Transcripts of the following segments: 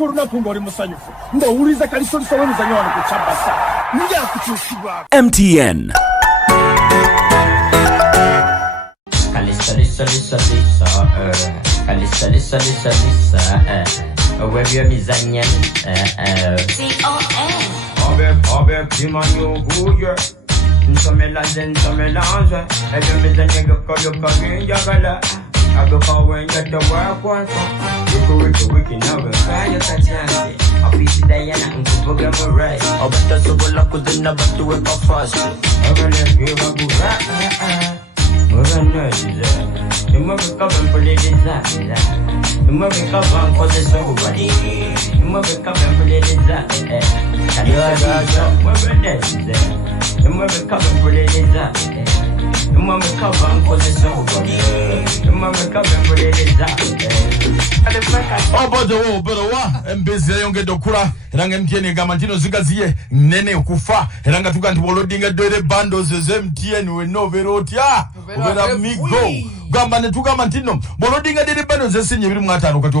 ku lunaku ng'oli musanyufu ng'owuliriza Kaliisoliiso w'emizannyo wano ku Kyabasa nja kukyusibwa MTN. Webyo mizanya Obe kimanyo buye Nsomelanze Ebyo mizanya gakoloka genjagala Agoka wenjata wakwansa Wiki nawe kaya katyange Afisi dayana nkuvuga murai Obata sobola kudina batuwe pa fast Agalege wagura Mura nödize Imwe kaba mpuliliza Imwe kaba nkozesa obubali Imwe kaba mpuliliza Kaliisoliiso Mwe nödize Imwe kaba mpuliliza Imwe kaba nkozesa obubali Imwe kaba mpuliliza obodowa embezi yayongedde okula era nga MTN egamba nti ino zigaziye nene okufa era nga tuga nti bw'olodinga ddwere bundles eze MTN wenna obeera otya obeera migo gamba ne tugamba nti nno bw'olodinga ddwere bundles esinye 25 kati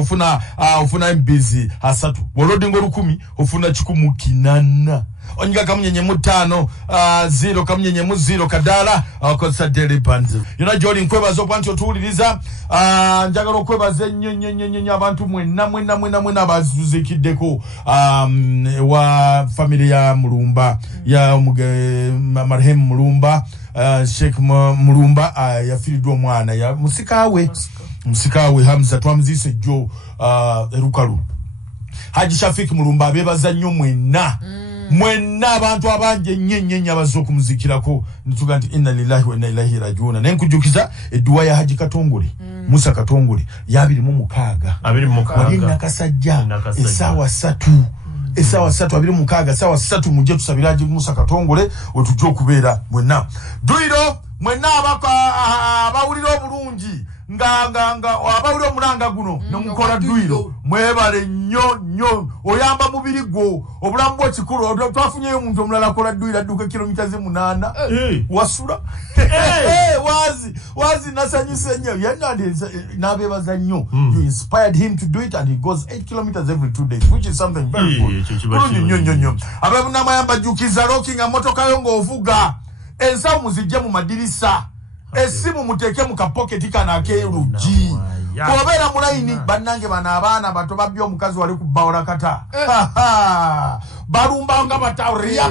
ofuna embezi 3 bw'olodinga 1000 ofuna 180 onyiga kamunyenye mu 5 0 kamunyenye mu 0 kadala akozesa daily bundle yona joli nkwebaza okwanti otuwuliriza njagala okwebaza ennyo abantu mwenna abazuzikiddeko wa family ya Mulumba ya marehemu Mulumba Sheikh Mulumba yafiiriddwa omwana ya musikawe Hamza twamuzise jjo erukalu Hajji Shafik Mulumba abebaza nnyo mwenna abantu abangi ennyo abazze okumuzikirako nituga nti inna lillahi wa inna ilaihi rajiuna nenkujukiza edduwa ya Hajji Katongole Musa Katongole ya 26 wali nakasajja essaawa 3 26 essaawa 3 mujje tusabira Hajji Musa Katongole otujja okubeera mwenna duiro mwenna abawulira obulungi nga abawulira omulanga guno nomukola duiro mwebale nnyo oyamba mubiri gwo obulamu bwo kikulu twafunyeyo omuntu omulala akola duiro adduka kilomita 8 wasula wazi nasanyuse nnyo yenna n'abeebaza nnyo you inspired him to do it and he goes 8 kilometers every 2 days which is something very good nnyo abebunamayamba jjukiza lookinga motokayo ng'ovuga ensawo muzijje mu madirisa esimu muteke mu kapoketi kana akerugi bw'obeera mu layini bannange bano abaana bato babye omukazi wali ku bbawula kata balumbanga batawulira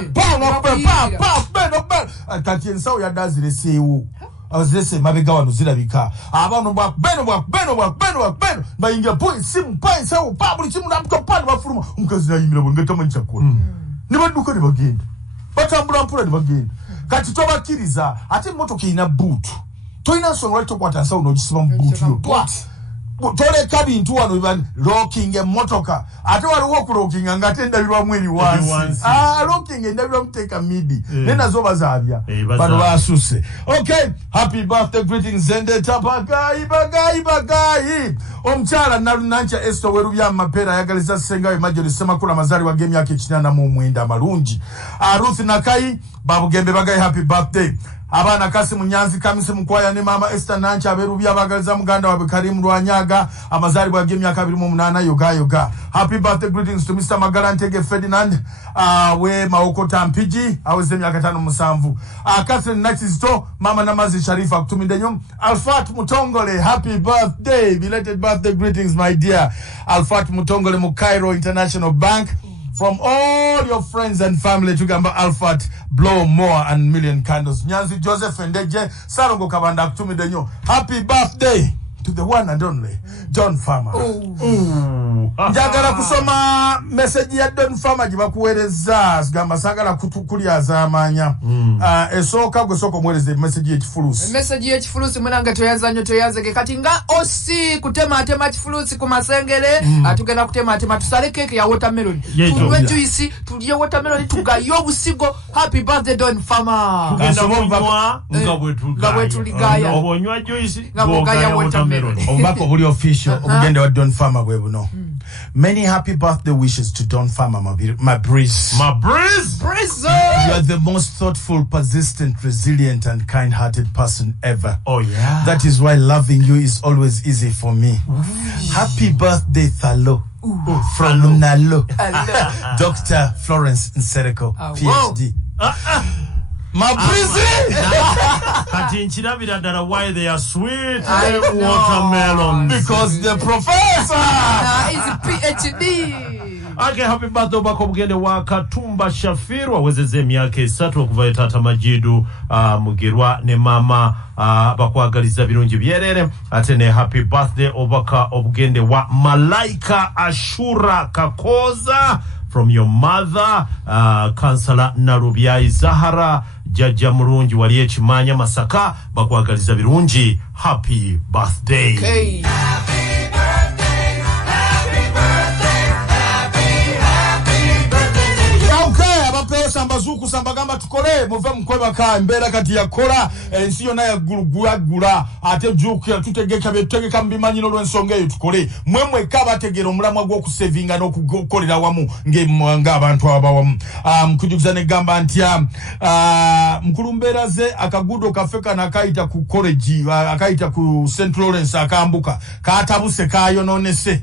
kati ensawo yadde azireseewo azirese mabega wano zirabika abaana bwakubeno bayingira simu ensawo buli kimu napukapaani bafuluma omukazi nayimira bwe nga tamanyi kyakola ne badduka ne bagenda batambula mpula ne bagenda kati tobakkiriza ate emmotoka erina buutu tolina nsonga lwaki tokwata nsawo n'ogisiba mu buutu yo toleka bintu wano bibani locking emmotoka ate waliwo okulookinga ng'ate endabirwamu eri wansi locking endabirwamu teeka midi naye nazo bazaabya bano baasusse okay happy birthday greetings endeta bagayi omukyala nalunanca Esther Werubya Mapeera ayagaliza ssengawe Majori Semakula amazaalibwa g'emyaka 89 amalungi Ruth Nakai babugembe bagayi happy birthday abana kasi munyanzi kamisi mukwaya ne mama Esther Nancha aberubya bagaliza muganda wa Karim Lwanyaga amazaalibwa g'emyaka 28 yoga happy birthday greetings to Mr. Magarantege Ferdinand we Maokota Mpiji aweze emyaka 57 Catherine Nachizito mama Namazi Sharifa kutuminde nnyo Alfat Mutongole happy birthday belated birthday greetings my dear Alfat Mutongole mu Cairo International Bank. From all your friends and family to Gamba Alfat, blow more and million candles. Nyanzi Joseph Ndeje, Sarongo Kabanda Kutumidenyo. Happy birthday to the one and only John Farmer. Njagala kusoma message ya John Farmer jibakuwereza gamba sagala kutukulya zamanya. Esooka gosoko mweleze message y'ekifulusi. Message y'ekifulusi mwananga toyanze kati nga osi kutema kifulusi ku Masengere atugenda kutema tusale cake ya watermelon. Tuwe juice tuliye watermelon tugayo obusigo. Happy birthday John Farmer. Tugenda kunywa ngabwe tuligaya. Obonywa juice ngabwe watermelon. Obako buli official obugende wa Don Farmer bwe buno. Many happy birthday wishes to Don Farmer, my breeze. My breeze? You are the most thoughtful, persistent, resilient, and kind-hearted person ever. Oh, yeah. That is why loving you is always easy for me. Happy birthday, Thalo. from Nalo. Dr. Florence Nsereko, PhD. My prison! Kati nchirabira ddala why they are sweet like watermelons. Because the professor is a PhD. Okay, happy birthday bako bugende wa Katumba Shafiru awezeze emyaka 3 okuva Tata Majidu Mugerwa ne mama bakwagaliza birungi byerere ate ne happy birthday obaka obugende wa Malaika Ashura Kakoza from your mother Kansala Narubyai Zahara Jajja Murungi wali ekimanya Masaka bakwagaliza birungi happy birthday. Okay. Sambazuku sambagamba tukole muve mkwebaka embera kati yakola ensi yonna yaggulagula ate jukira tutegeka betegeka mbimanyino lw'ensonga eyo tukole mwemwe kabategera omulamwa gw'okusevinga n'okukolera wamu ng'abantu abawamu mkujukiza negamba ntya mkulumbeera ze akagudo kaffe kano akayita ku college akayita ku St. Lawrence akambuka katabuse kayononese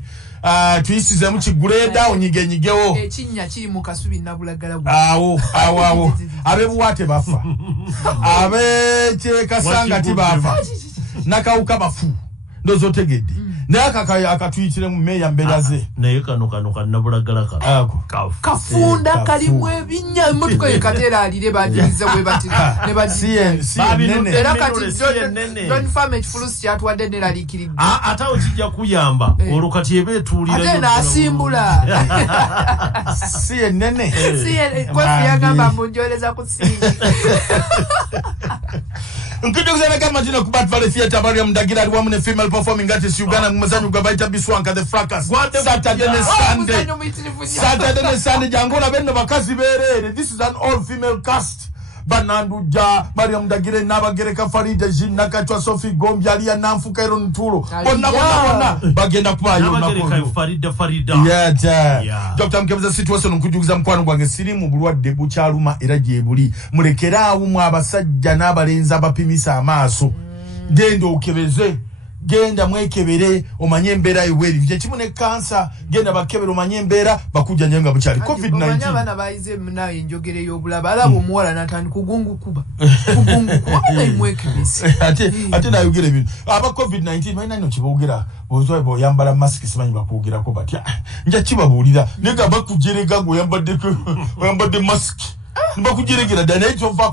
tuyisize mu kiguleda onyigenyigewo ekinnya kiri mu kasubi nabulagala awo abebuwate bafa abekekasanga tibafa nakawuka bafu ndozo tegedde naye akatuyitire mu meya mberaze naye kano nabulagala kafunda kalimu ebinnya emmotoka yekatera alire bagiriza bwe bati ne basinene kati don farm ekifulusi kyatwadde neraliikiridde ate okijja kuyamba olwo kati ebeetuulira ate naasimbula si enene kofi yagamba munjoleza ku singi nkitukuza kama jina ku Batvale Theatre bali mdagira ali wamu ne female performing artist Uganda muzanyu gabaita biswanka the fracas Saturday and Sunday jangola bendo bakazi berere. This is an all female cast. Bananduja Mariam Dagire Nabagereka Farida Jinna Katwa Sophie Gombi Alia Namfuka Iron Turo Bona bagenda kwayo Farida yeah. Dr. Mkebeza situation nkujugiza mkwano gwange siri mu bulwadde bukyaluma era gyebuli mulekera awo mu abasajja n'abalenzi abapimisa amaaso genda okebeze genda mwekebere omanye embeera iweri kye kimu ne kansa genda bakebere omanye embeera bakujja nyenga bukyali COVID-19 abana bayize naye njogere y'obulaba alaba omuwala natandika kugungu kuba mwekebeze ate nayogera ebintu aba COVID-19 balina nno kiboogera bozwa boyambala mask simanyi bakwogera batya nja kibabuulira nega bakujerega oyambadde mask Mbakujiregera dana ekyo va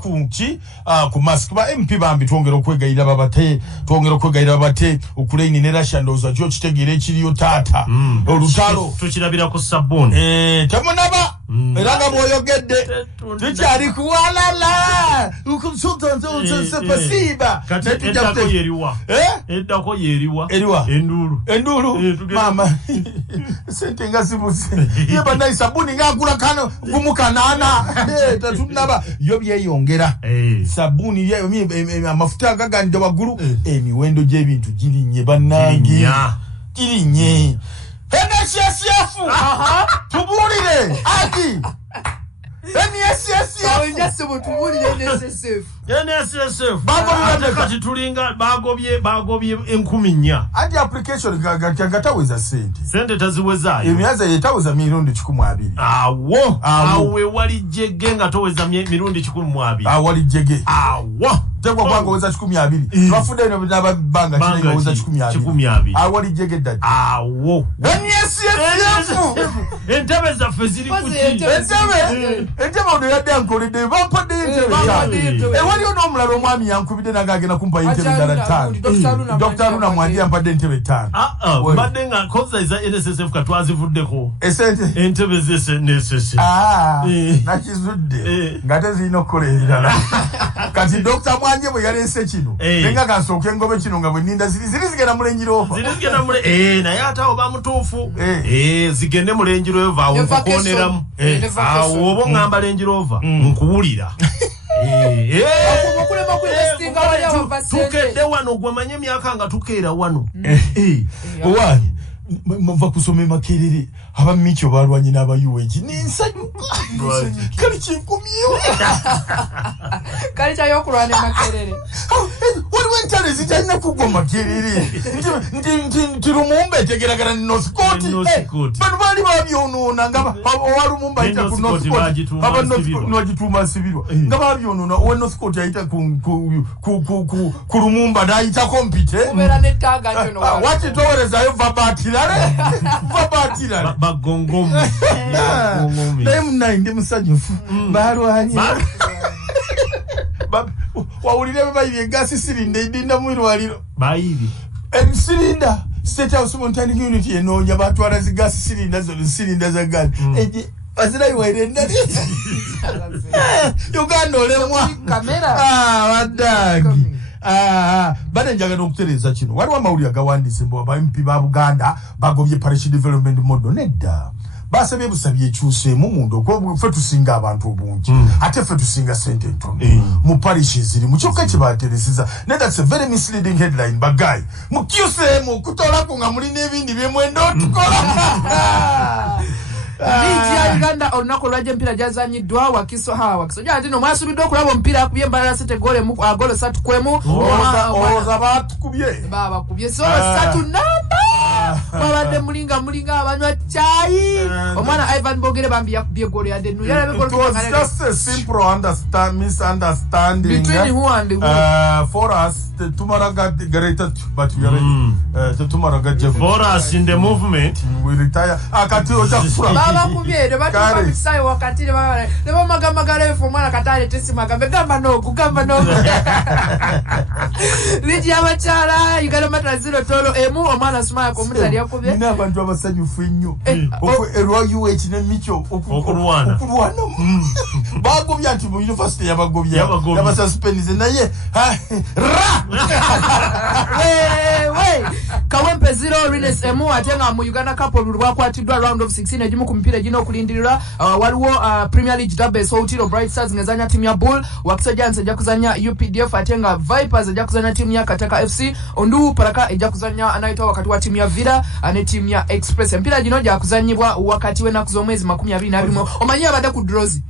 ku mask ba MP bambi twongera okwegayira babate okuleni ne Russia ndoza kyo kitegere ekiriyo taata olutalo tukirabira ku sabuni tamunaba era nga boyogedde tukyali kuwalala ukumsulta nzo pasiba eddako yeriwa endulu mama sente nga sibuse yeba nayi sabuni ngakula kano gumukanana tatunaba yo byeyongera sabuni yeyo amafuta agagande wagulu emiwendo gy'ebintu girinye bannange girinye NSSF tubulire ati NSSF kati tulinga bagobye 10 ati application gataweza sente taziwezaayo emyaza yetaweza mirundi 12 awe wali jege nga toweza mirundi 12 wali jege tegwa kwanga weza 12 bafudde n'ababanga kinga weza 12 wali jege dadi entebe zaffe ziri ku entebe ono yadde yankoledde bampadde entebe waliyo n'omulala omwami yankubidde nagagenda kumpa entebe ddala 5 Dr. Luna mwandi yampadde entebe 5 mbadde nga kozaiza NSSF katwazivuddeko esente entebe z'NSSF nakizudde nga tezirina okukola ebirala kati Dr. Mwanje bwe yaleese kino nenga kansooke engobe kino nga bwe nninda ziri zigenda mu Range Rover naye ate awo bamutuufu zigende mu Range Rover awo nkukooneramu awo oba oŋŋamba Range Rover nkuwulira tukedde wano gwe manye emyaka nga tukeera wano owange mva kusoma Makerere aba micho balwanye n'abayuweji ninsanyuka kali kinkumyewo kali kyayokulwana Makerere waliwo entale zitalina kugwa Makerere nti Lumumba etegeragana ne North Court bano baali babyonoona nga owa Lumumba ayita ku North Court aba nwagituuma nsibirwa nga babyonoona owa North Court ayita ku Lumumba n'ayitako mpite kubeera n'ettaaga ntono wati towerezayo vabatirale bagongomu naye munayi ndi musanyufu balwanye wawulire bwe bayibye egasi sirinda edinda mu irwaliro bayibye sirinda State House Montaning Unity enoonya batwala zigasi sirinda za gani bazirayiwaire endali Uganda olemwa wadangi bana njagala okutereza kino waliwo amawulire agawandiise mbu aba MP ba Buganda bagobye parish development model nedda basabye busabye ekyuseemu munda ffe tusinga abantu obungi ate ffe tusinga sente ntono mu parish ziri mu kyokka kyebateresiza ne that's a very misleading headline bagayi mukyuseemu kutolako nga mulina ebindi byemwenda otukola Ligi ya Uganda olunaku lwajja empira gyazanyiddwa Wakiso ate no mwasubiddwa okulaba omupiira akubye Embalala City gole 3-kwemu olowooza batukubye so 3 namba babadde mulinga abanywa caayi omwana Ivan Bogere bambi yakubye gole yadde nu yalabe gole just a simple misunderstanding between who and who for us tumaraga greater but we are tumaraga for us in the movement we retire akati otakufura baba kubye de batuka bisayo wakati de baba magamagale fo mwana katale tesima gambe gamba no Ligi y'abakyala Uganda mataziro tolo emu omwana Sumaya komutali yakubye nina abantu abasanyufu ennyo erwa UH ne micho okulwana bagobya nti mu university yabagobya yabasuspendise naye Kawempe 0 Rines emu atenga mu Uganda couple lwakwatiddwa round of 16 egimu ku mpira gino okulindirira waliwo Premier League Derby Olutalo Bright Stars ngezanya timu ya Bull Wakiso Giants ejja kuzanya UPDF atenga Vipers ejja kuzanya timu ya Kataka FC Ondu Paraka ejja kuzanya anaitwa wakati wa timu ya Villa ne timu ya Express empira gino gya kuzanyibwa wakati w'ennaku z'omwezi 22 omanyi abadde ku draws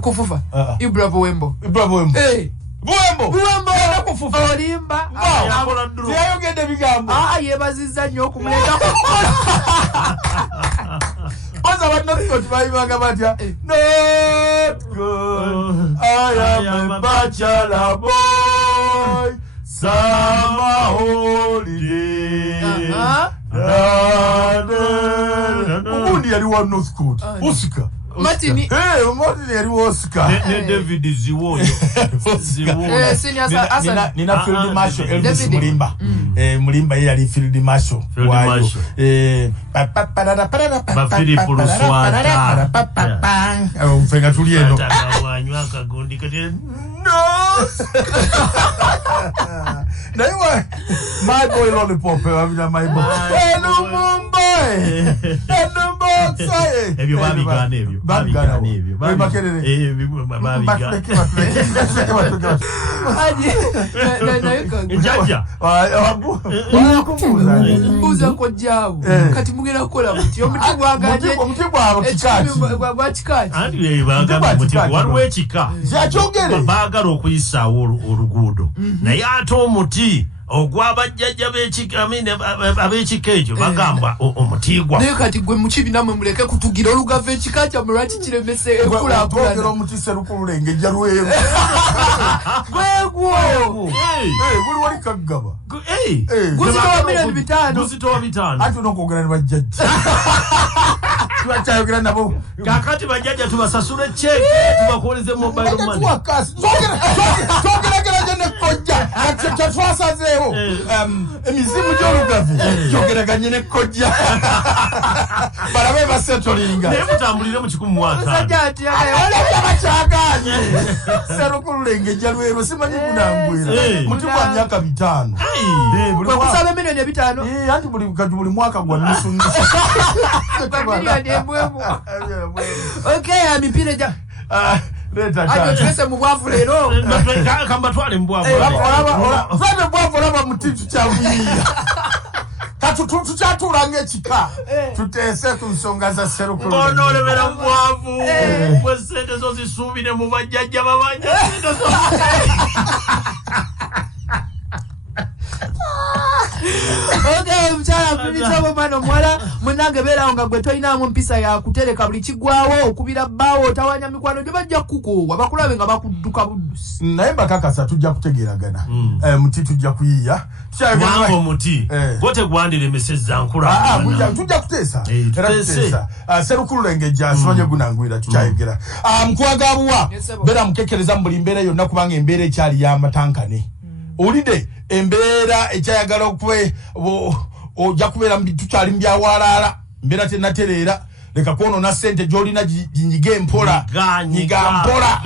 kufufa Ibravo Wembo yana kufufa olimba yayogedde bigambo yebazizza nnyo okumuleka baza bannaskoti bayibanga batya not good I am a bachelor boy summer holiday ubundi yali wa Northcote Oscar Martin yali wa Oscar ne David Ziwoyo nina Field Marshal Elvis Mulimba Mulimba yali Field Marshal Philip Luswata mfenga tulieno wanywa kagundi kati Naiwa my boy lollipop wabina my boy ebyo babigana Makerere Jaja mbuza ko jawo kati mugera kola muti omuti gwagaje omuti gwa kikati andi yebagana muti waliwo ekika kyogere baagala okuyisaawo oluguudo naye ate omuti ogwabajjajja ab'ekika ekyo bagamba omutigwa naye kati gwe mukibi namwe muleke kutugira olugava ekika kyammwe lwaki kiremese enkulaakulana omuti serukululengejja lweru gwegwo guli wali kaggaba guzitowa milioni 5 ati onokwogera ne bajjajja tubakyayogera nabo kakati bajjajja tubasasule ceke tubakoleze mobile money twogerageraje nekojja tetwasazeewo emizimu gy'olugavu gyogeraganye nekojja balabe basetolinga naye mutambulire mu 10 bakyaganye serukululengejja lweru simanyi gunangwera muti gwa myaka 5 kusaba milioni 5 anti buli mwaka gwa nusu okay mipira ja leta mu bwavu leero kamba twale mu bwavu olaba mutitu kyabuyiira tukyatuula ng'ekika tuteese ku nsonga za sserukulu ng'onoolebera mwavu bwe ssente zo zisuubire mu bajjajja babanja ssente zo Okay, mchala kulitabo mano mwala mwenange bera nga gwe toyinamu mpisa ya kutereka buli kigwawo okubira bbawo otawanya mikwano gye bajja kuko wabakulabe nga bakudduka buddusi naye bakakasa tujja kutegeeragana muti tujja kuyiya wango muti gote gwandiremesezza nkula tujja kuteesa sserukulu lengejja simanye gunangwira tukyayogera mkwagabuwa bera mukekereza mu buli mbeera yonna kubanga embeera ekyali y'amatankane owulidde embeera ekyayagala okwe ojja kubeera tukyali mu byawalaala mbeera tennatereera leka kwonoona ssente gy'olina ginyiga empola nyiga mpola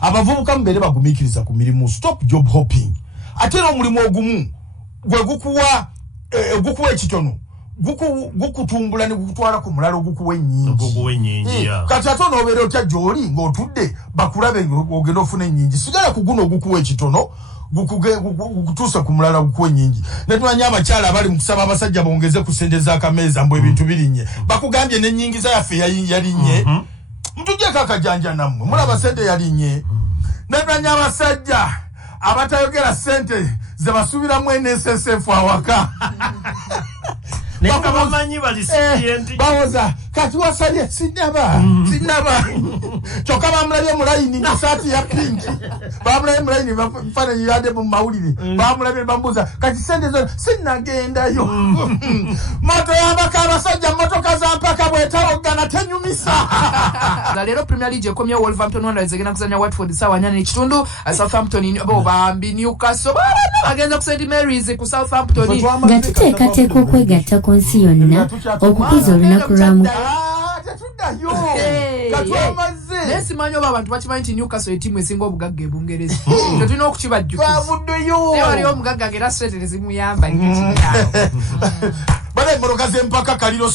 abavubuka mubeere bagumiikiriza ku mirimu stop job hopping ate era omulimu ogumu gwe gukuwa ekitono gukutumbula ne gukutwala ku mulala ogukuwa ennyingi kati ate onoobeera otya gy'oli ng'otudde bakulabe ogenda ofuna ennyingi sigala ku guno ogukuwa ekitono gukutuusa ku mulala gukuwa ennyingi netumanya abakyala abali mu kusaba abasajja bongeze ku ssente z'akameeza mbw ebintu birinnye bakugambye n'ennyingiza yaffe yalinnye mutuggyeko akajanja nammwe mulaba ssente yalinnye netumanya abasajja abatayogera ssente ze basuubiramu NSSF awaka bawoza kati wasabye sinaba kyokka bamulabye mulayini musaati ya pinki bamulabye mulayini faananyi yadde mu mawulire bamulabye bamubuuza kati sente zona sinnagendayo moto yambaka abasajja motoka za mpaka bwetawogana tenyumisa leero Premier League ekomyewo Wolverhampton Wanderers egenda kuzanya Watford ssaawa 4 n'ekitundu Southampton bambi Newcastle bagenda ku St Mary's ku Southampton nga tuteekateeka okwegatta ku nsi yonna okukuza olunaku lwamu nesimanyi oba abantu bakimanyi nti Newcastle etiimu esinga obugagga e Bungereza tetulina okukibajjukiza waliwo omugagga ng'era straight tezimuyamba bale emmoroka z'empaka Kaliro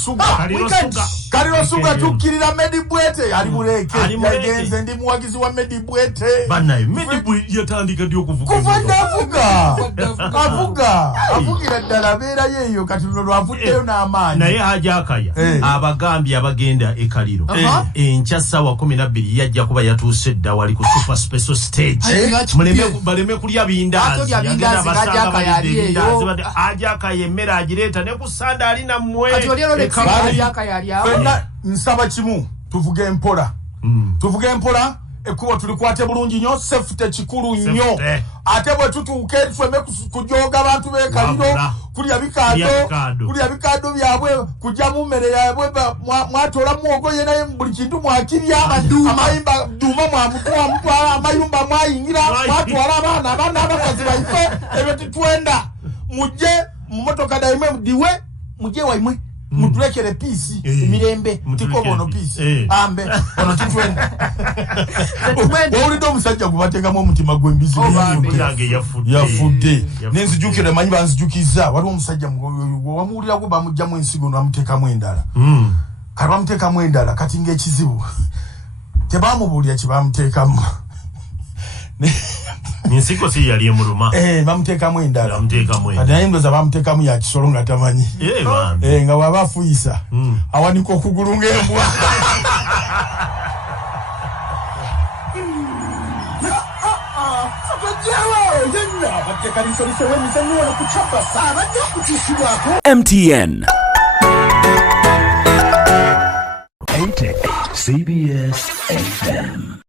Suga tukkirira Medibwete ali buleeke yagenze ndi muwagizi wa Medibwete bannaye Medibwete yatandika ddi okuvuga avugira ddala abeerayo eyo kati luno lwavuddeyo n'amaanyi naye Hajji abagambye abagenda e Kaliro enkya ssaawa 12 yajja kuba yatuuse dda wali ku super special stage baleme kulya bindaazi yagenda basanga balidde ebindaazi Hajji emmere agireeta ne ku sanda ali nammwe fenna nsaba kimu tuvuge empola ekkubo tulikwate bulungi nnyo safety kikulu nnyo ate bwe tutuuke ffeme kujoga abantu b'e Kaliro kulya bikaado byabwe kujja mu mmere yabwe mwatoola muogoye naye buli kintu mwakirya amayimba duuma mwamutwala amayumba mwayingira mwatwala abaana abakazi baife ebyo titwenda mujje mu motoka daimwe diwe mujje waimwe mutulekere piisi emirembe tikoba ono piisi ambe ono titwenda owulidde omusajja gubateekamu omutima gw'embizzi yafudde nenzijukire manyi banzijukiza waliwo omusajja wamuwulirako bamugjamu ensigo nobamuteekamu endala kati bamuteekamu endala kati ng'ekizibu tebamubuulira kyebamuteekamu nsiko si yali emuluma bamuteekamu endala kati naye ndoza bamuteekamu ya kisolo nga tamanyi nga bw'aba afuyisa awanika okugulu ng'embwa MTN CBS FM